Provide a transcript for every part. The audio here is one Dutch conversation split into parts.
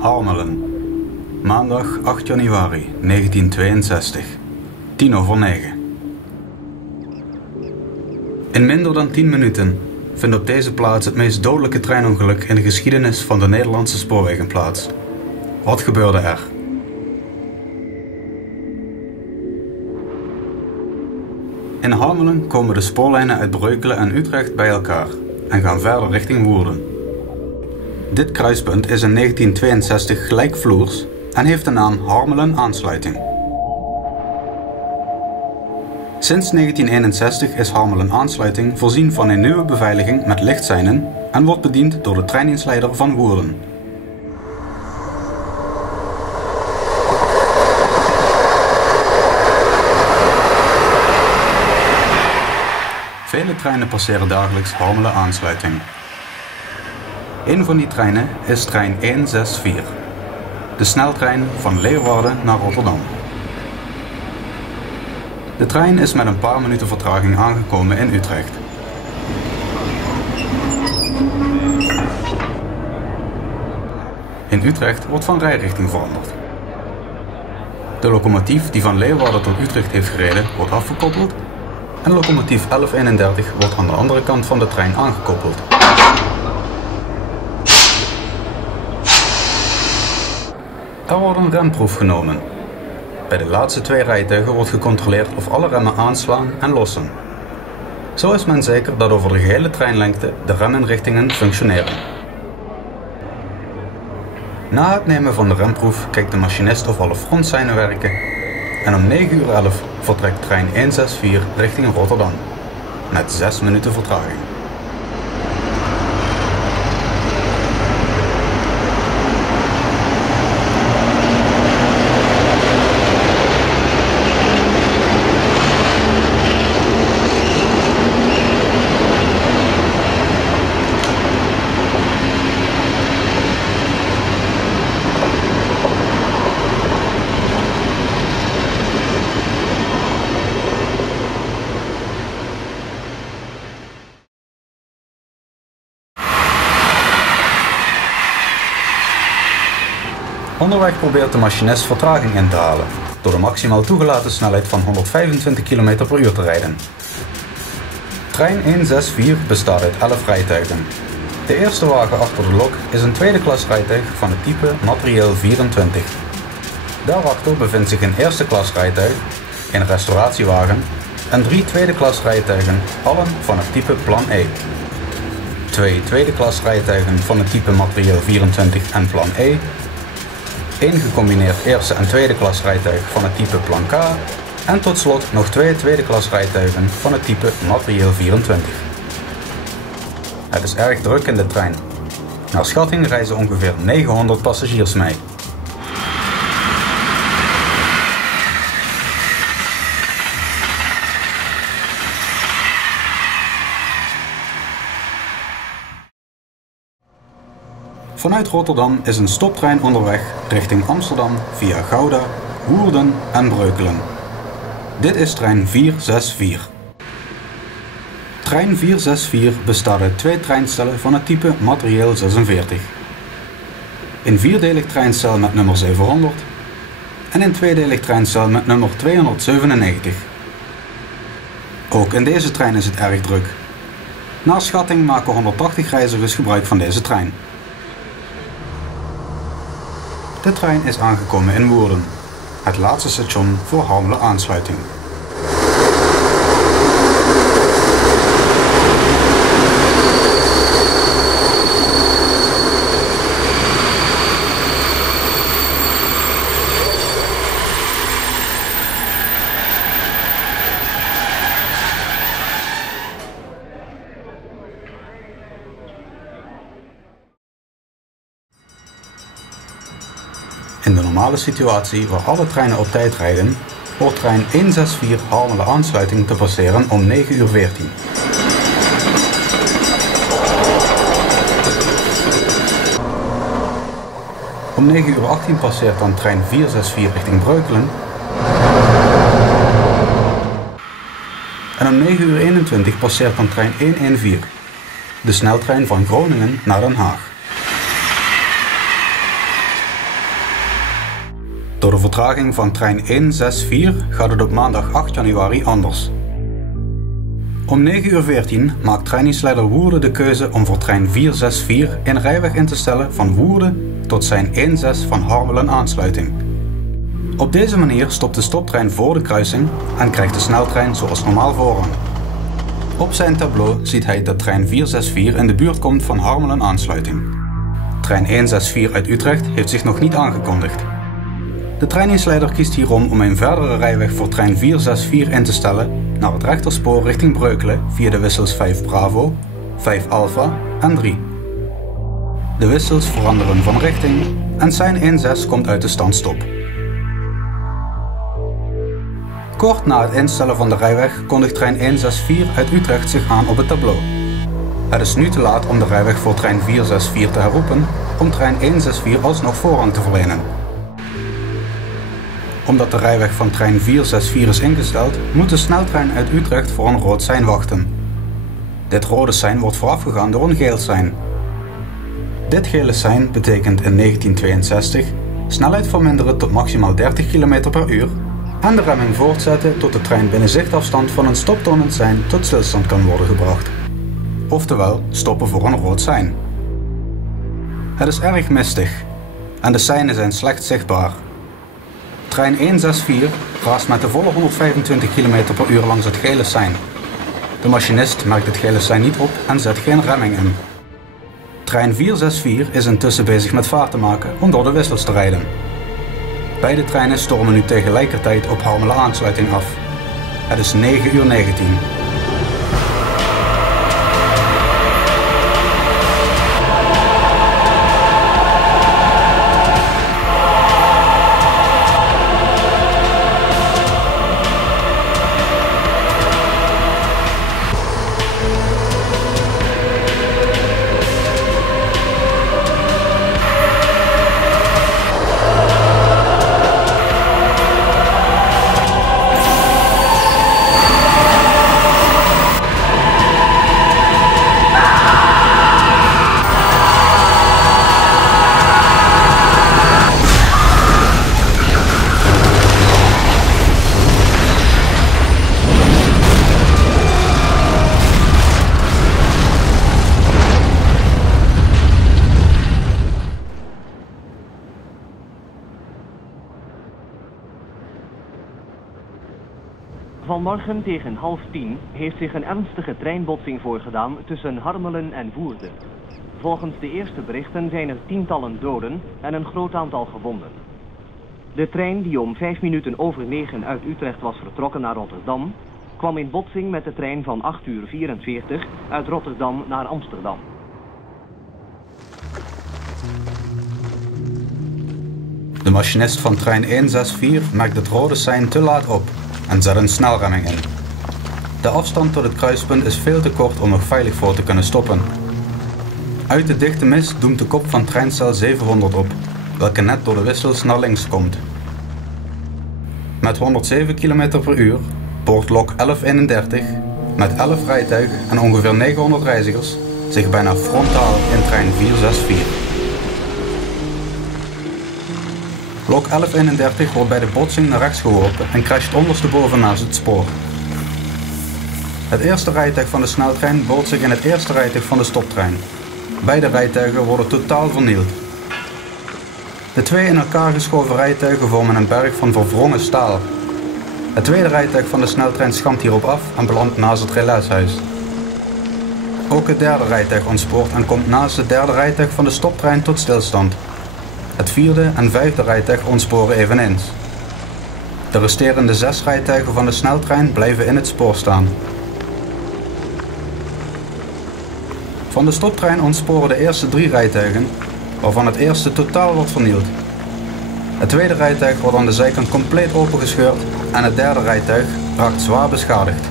Harmelen. Maandag 8 januari 1962. 9:10. In minder dan 10 minuten vindt op deze plaats het meest dodelijke treinongeluk in de geschiedenis van de Nederlandse spoorwegen plaats. Wat gebeurde er? In Harmelen komen de spoorlijnen uit Breukelen en Utrecht bij elkaar en gaan verder richting Woerden. Dit kruispunt is in 1962 gelijkvloers en heeft de naam Harmelen Aansluiting. Sinds 1961 is Harmelen Aansluiting voorzien van een nieuwe beveiliging met lichtseinen en wordt bediend door de treindienstleider van Woerden. Vele treinen passeren dagelijks Harmelen Aansluiting. Een van die treinen is trein 164, de sneltrein van Leeuwarden naar Rotterdam. De trein is met een paar minuten vertraging aangekomen in Utrecht. In Utrecht wordt van rijrichting veranderd. De locomotief die van Leeuwarden tot Utrecht heeft gereden wordt afgekoppeld en locomotief 1131 wordt aan de andere kant van de trein aangekoppeld. Er wordt een remproef genomen. Bij de laatste 2 rijtuigen wordt gecontroleerd of alle remmen aanslaan en lossen. Zo is men zeker dat over de gehele treinlengte de reminrichtingen functioneren. Na het nemen van de remproef kijkt de machinist of alle frontseinen werken en om 9:11 vertrekt trein 164 richting Rotterdam, met 6 minuten vertraging. Onderweg probeert de machinist vertraging in te halen, door de maximaal toegelaten snelheid van 125 km per uur te rijden. Trein 164 bestaat uit 11 rijtuigen. De eerste wagen achter de lok is een tweede klas rijtuig van het type Materieel 24. Daarachter bevindt zich een eerste klas rijtuig, een restauratiewagen en 3 tweede klas rijtuigen, allen van het type Plan E. 2 tweede klas rijtuigen van het type Materieel 24 en Plan E. 1 gecombineerd eerste en tweede klas rijtuig van het type Plan K en tot slot nog 2 tweede klas rijtuigen van het type Materieel 24. Het is erg druk in de trein. Naar schatting reizen ongeveer 900 passagiers mee. Vanuit Rotterdam is een stoptrein onderweg richting Amsterdam via Gouda, Woerden en Breukelen. Dit is trein 464. Trein 464 bestaat uit 2 treinstellen van het type Materieel 46. Een 4-delig treinstel met nummer 700 en een 2-delig treinstel met nummer 297. Ook in deze trein is het erg druk. Naar schatting maken 180 reizigers gebruik van deze trein. De trein is aangekomen in Woerden, het laatste station voor Harmelen Aansluiting. In de normale situatie waar alle treinen op tijd rijden, hoort trein 164 Harmelen Aansluiting te passeren om 9:14. Om 9:18 passeert dan trein 464 richting Breukelen en om 9:21 passeert dan trein 114, de sneltrein van Groningen naar Den Haag. Door de vertraging van trein 164 gaat het op maandag 8 januari anders. Om 9:14 maakt treindienstleider Woerden de keuze om voor trein 464 een rijweg in te stellen van Woerden tot zijn 16 van Harmelen aansluiting. Op deze manier stopt de stoptrein voor de kruising en krijgt de sneltrein zoals normaal voorrang. Op zijn tableau ziet hij dat trein 464 in de buurt komt van Harmelen aansluiting. Trein 164 uit Utrecht heeft zich nog niet aangekondigd. De treindienstleider kiest hierom om een verdere rijweg voor trein 464 in te stellen naar het rechterspoor richting Breukelen via de wissels 5 Bravo, 5 Alpha en 3. De wissels veranderen van richting en sein 16 komt uit de stand stop. Kort na het instellen van de rijweg kondigt trein 164 uit Utrecht zich aan op het tableau. Het is nu te laat om de rijweg voor trein 464 te herroepen om trein 164 alsnog voorrang te verlenen. Omdat de rijweg van trein 464 is ingesteld, moet de sneltrein uit Utrecht voor een rood sein wachten. Dit rode sein wordt voorafgegaan door een geel sein. Dit gele sein betekent in 1962 snelheid verminderen tot maximaal 30 km per uur en de remming voortzetten tot de trein binnen zichtafstand van een stoptonend sein tot stilstand kan worden gebracht. Oftewel, stoppen voor een rood sein. Het is erg mistig en de seinen zijn slecht zichtbaar. Trein 164 raast met de volle 125 km per uur langs het gele sein. De machinist merkt het gele sein niet op en zet geen remming in. Trein 464 is intussen bezig met vaart te maken om door de wissels te rijden. Beide treinen stormen nu tegelijkertijd op Harmelen aansluiting af. Het is 9:19. Vanmorgen tegen 9:30 heeft zich een ernstige treinbotsing voorgedaan tussen Harmelen en Woerden. Volgens de eerste berichten zijn er tientallen doden en een groot aantal gewonden. De trein die om 9:05 uit Utrecht was vertrokken naar Rotterdam, kwam in botsing met de trein van 8:44 uit Rotterdam naar Amsterdam. De machinist van trein 164 merkt het rode sein te laat op en zet een snelremming in. De afstand tot het kruispunt is veel te kort om er veilig voor te kunnen stoppen. Uit de dichte mist doemt de kop van treinstel 700 op, welke net door de wissels naar links komt. Met 107 km per uur boort lok 1131 met 11 rijtuigen en ongeveer 900 reizigers zich bijna frontaal in trein 464. Lok 1131 wordt bij de botsing naar rechts geworpen en crasht ondersteboven naast het spoor. Het eerste rijtuig van de sneltrein boort zich in het eerste rijtuig van de stoptrein. Beide rijtuigen worden totaal vernield. De twee in elkaar geschoven rijtuigen vormen een berg van verwrongen staal. Het tweede rijtuig van de sneltrein schampt hierop af en belandt naast het relaishuis. Ook het derde rijtuig ontspoort en komt naast het derde rijtuig van de stoptrein tot stilstand. Het vierde en vijfde rijtuig ontsporen eveneens. De resterende 6 rijtuigen van de sneltrein blijven in het spoor staan. Van de stoptrein ontsporen de eerste 3 rijtuigen, waarvan het eerste totaal wordt vernield. Het tweede rijtuig wordt aan de zijkant compleet opengescheurd en het derde rijtuig raakt zwaar beschadigd.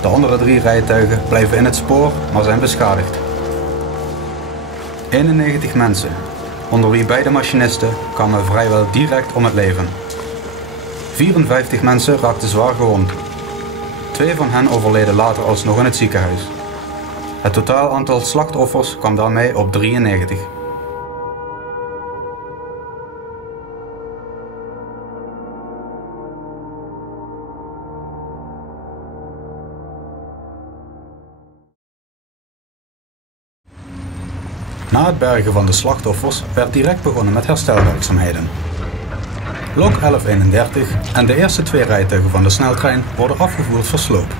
De andere 3 rijtuigen blijven in het spoor, maar zijn beschadigd. 91 mensen, onder wie beide machinisten, kwamen vrijwel direct om het leven. 54 mensen raakten zwaar gewond. 2 van hen overleden later alsnog in het ziekenhuis. Het totaal aantal slachtoffers kwam daarmee op 93. Na het bergen van de slachtoffers werd direct begonnen met herstelwerkzaamheden. Lok 1131 en de eerste 2 rijtuigen van de sneltrein worden afgevoerd voor sloop.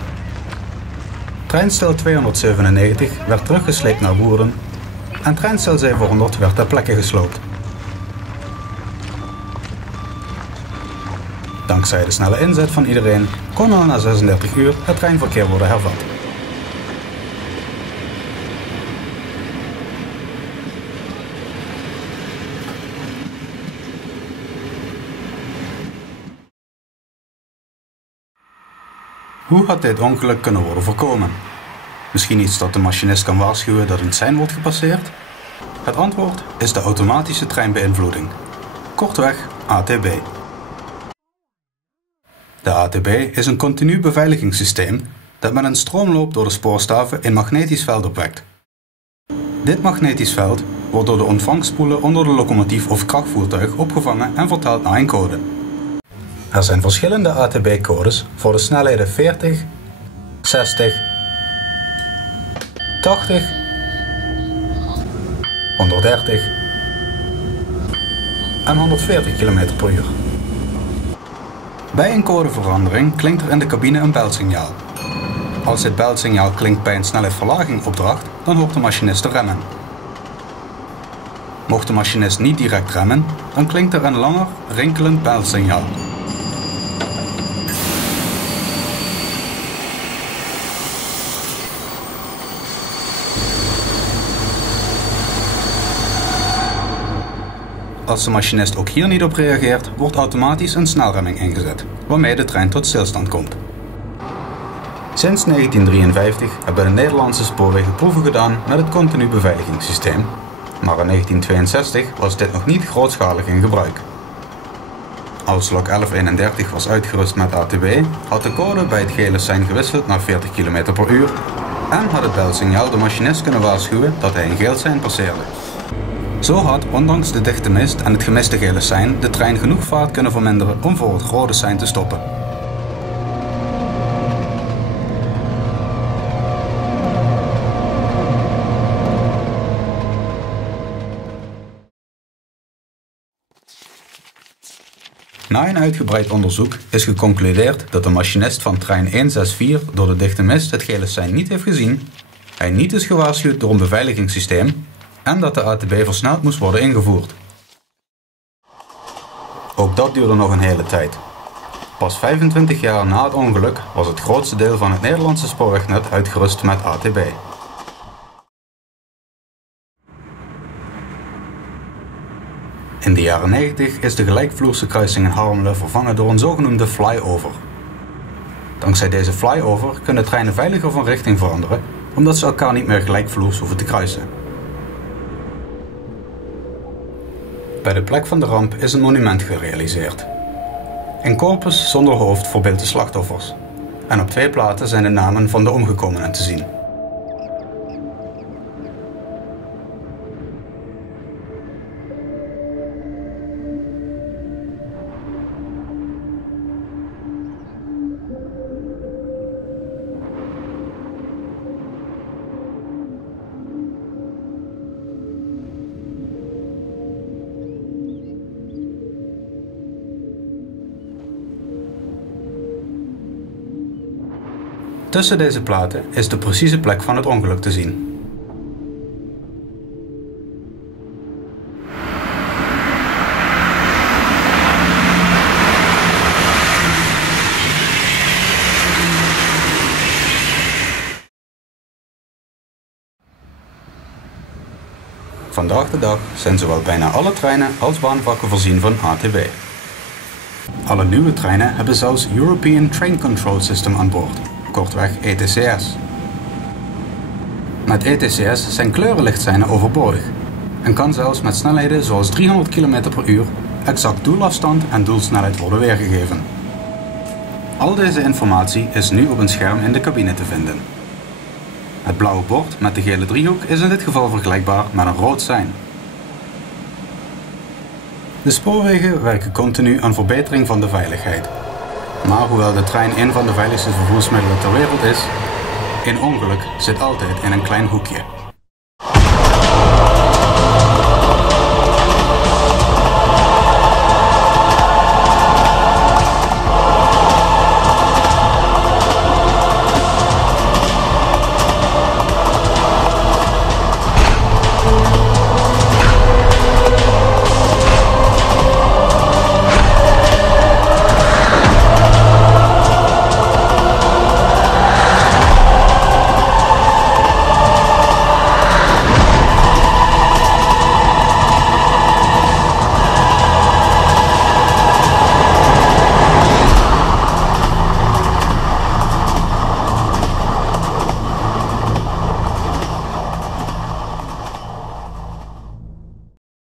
Treinstel 297 werd teruggesleept naar Woerden en treinstel 700 werd ter plekke gesloopt. Dankzij de snelle inzet van iedereen kon al na 36 uur het treinverkeer worden hervat. Hoe had dit ongeluk kunnen worden voorkomen? Misschien iets dat de machinist kan waarschuwen dat een sein wordt gepasseerd? Het antwoord is de automatische treinbeïnvloeding. Kortweg ATB. De ATB is een continu beveiligingssysteem dat met een stroomloop door de spoorstaven een magnetisch veld opwekt. Dit magnetisch veld wordt door de ontvangspoelen onder de locomotief of krachtvoertuig opgevangen en vertaald naar een code. Er zijn verschillende ATB-codes voor de snelheden 40, 60, 80, 130 en 140 km per uur. Bij een codeverandering klinkt er in de cabine een belsignaal. Als dit belsignaal klinkt bij een snelheidsverlaging opdracht, dan hoort de machinist te remmen. Mocht de machinist niet direct remmen, dan klinkt er een langer, rinkelend belsignaal. Als de machinist ook hier niet op reageert, wordt automatisch een snelremming ingezet, waarmee de trein tot stilstand komt. Sinds 1953 hebben de Nederlandse spoorwegen proeven gedaan met het continu beveiligingssysteem, maar in 1962 was dit nog niet grootschalig in gebruik. Als lok 1131 was uitgerust met ATB, had de code bij het gele sein gewisseld naar 40 km per uur en had het belsignaal de machinist kunnen waarschuwen dat hij een geel sein passeerde. Zo had, ondanks de dichte mist en het gemiste gele sein, de trein genoeg vaart kunnen verminderen om voor het rode sein te stoppen. Na een uitgebreid onderzoek is geconcludeerd dat de machinist van trein 164 door de dichte mist het gele sein niet heeft gezien, hij niet is gewaarschuwd door een beveiligingssysteem en dat de ATB versneld moest worden ingevoerd. Ook dat duurde nog een hele tijd. Pas 25 jaar na het ongeluk was het grootste deel van het Nederlandse spoorwegnet uitgerust met ATB. In de jaren 90 is de gelijkvloerse kruising in Harmelen vervangen door een zogenoemde flyover. Dankzij deze flyover kunnen treinen veiliger van richting veranderen, omdat ze elkaar niet meer gelijkvloers hoeven te kruisen. Bij de plek van de ramp is een monument gerealiseerd. Een corpus zonder hoofd verbeeldt de slachtoffers. En op 2 platen zijn de namen van de omgekomenen te zien. Tussen deze platen is de precieze plek van het ongeluk te zien. Vandaag de dag zijn zowel bijna alle treinen als baanvakken voorzien van ATB. Alle nieuwe treinen hebben zelfs European Train Control System aan boord, kortweg ETCS. Met ETCS zijn kleurenlichtseinen overbodig en kan zelfs met snelheden zoals 300 km per uur exact doelafstand en doelsnelheid worden weergegeven. Al deze informatie is nu op een scherm in de cabine te vinden. Het blauwe bord met de gele driehoek is in dit geval vergelijkbaar met een rood sein. De spoorwegen werken continu aan verbetering van de veiligheid. Maar hoewel de trein een van de veiligste vervoersmiddelen ter wereld is, een ongeluk zit altijd in een klein hoekje.